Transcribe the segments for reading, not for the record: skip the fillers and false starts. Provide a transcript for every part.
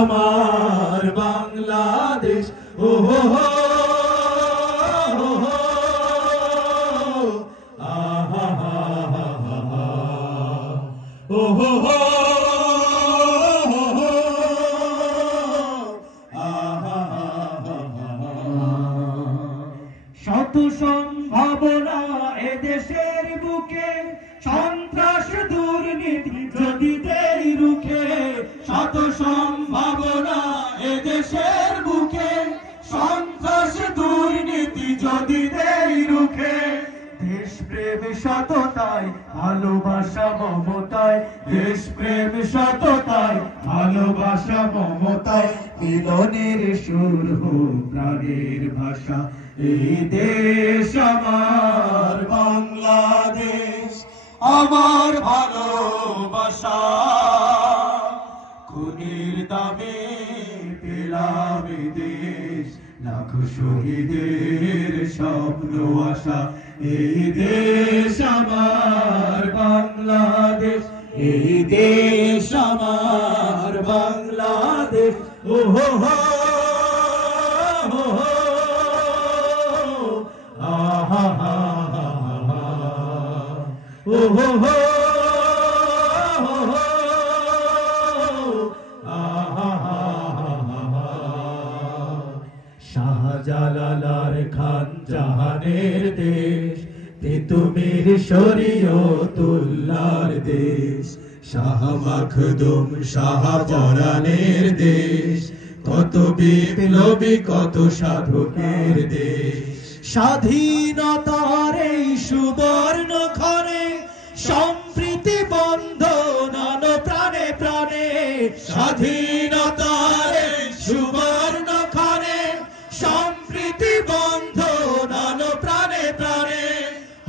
আমার বাংলাদেশ ও হো হো আহা ও হো হো শত সম্ভাবনা এদেশের বুকে, সন্ত্রাস দুর্নীতি যদি দেই রুখে। শত সম্ভাবনা এদেশের বুকে, সন্ত্রাস দুর্নীতি যদি দেই রুখে। দেশপ্রেম সততায় ভালোবাসা মমতায়, দেশপ্রেম সততায় ভালোবাসা মমতায়, মিলনের সুর হোক প্রাণের ভাষা। এই দেশ আমার বাংলাদেশ, আমার ভালোবাসা। খুনের দামে পেলাম এই দেশ, লাখো শহীদের স্বপ্ন আশা। এই দেশ আমার বাংলাদেশ, এই দেশ আমার বাংলাদেশ ও হো হো আহা ও হো হো শাহজালাল খান জাহানের দেশ, তিতুমির শরীয়তুল্লাহর দেশ। শাহ মাখদুম শাহপরানের দেশ, কত বিপ্লবী কত সাধকের দেশ। স্বাধীনতার এই সুবর্ণ ক্ষণে সম্প্রীতি বন্ধন প্রাণে প্রাণে। স্বাধীনতার এই সুবর্ণ ক্ষণে সম্প্রীতি বন্ধন প্রাণে প্রাণে।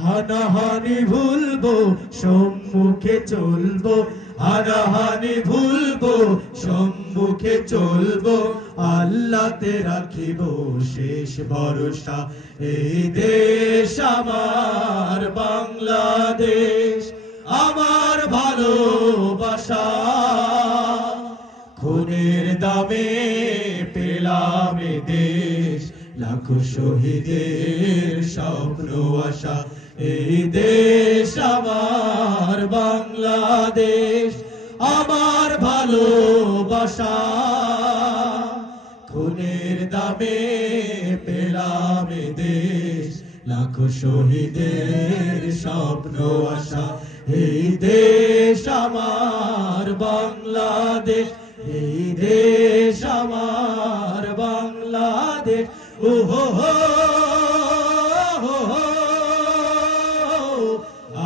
হানাহানি ভুলবো সম্মুখে চলবো, হানাহানি ভুলবো সম্মুখে চলবো। আল্লাহতে রাখিব শেষ ভরসা। এই দেশ আমার বাংলাদেশ, আমার ভালোবাসা। খুনের দামে পেলাম এ দেশ, লাখো শহীদের স্বপ্ন আশা। এই দেশ আমার বাংলাদেশ, আমার ভালোবাসা। খুনের দামে পেলাম এ দেশ, লাখো শহীদের স্বপ্ন আশা। এই দেশ আমার বাংলাদেশ, এই দেশ আমার বাংলাদেশ ও হো হো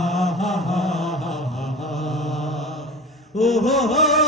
আহা ও হো হো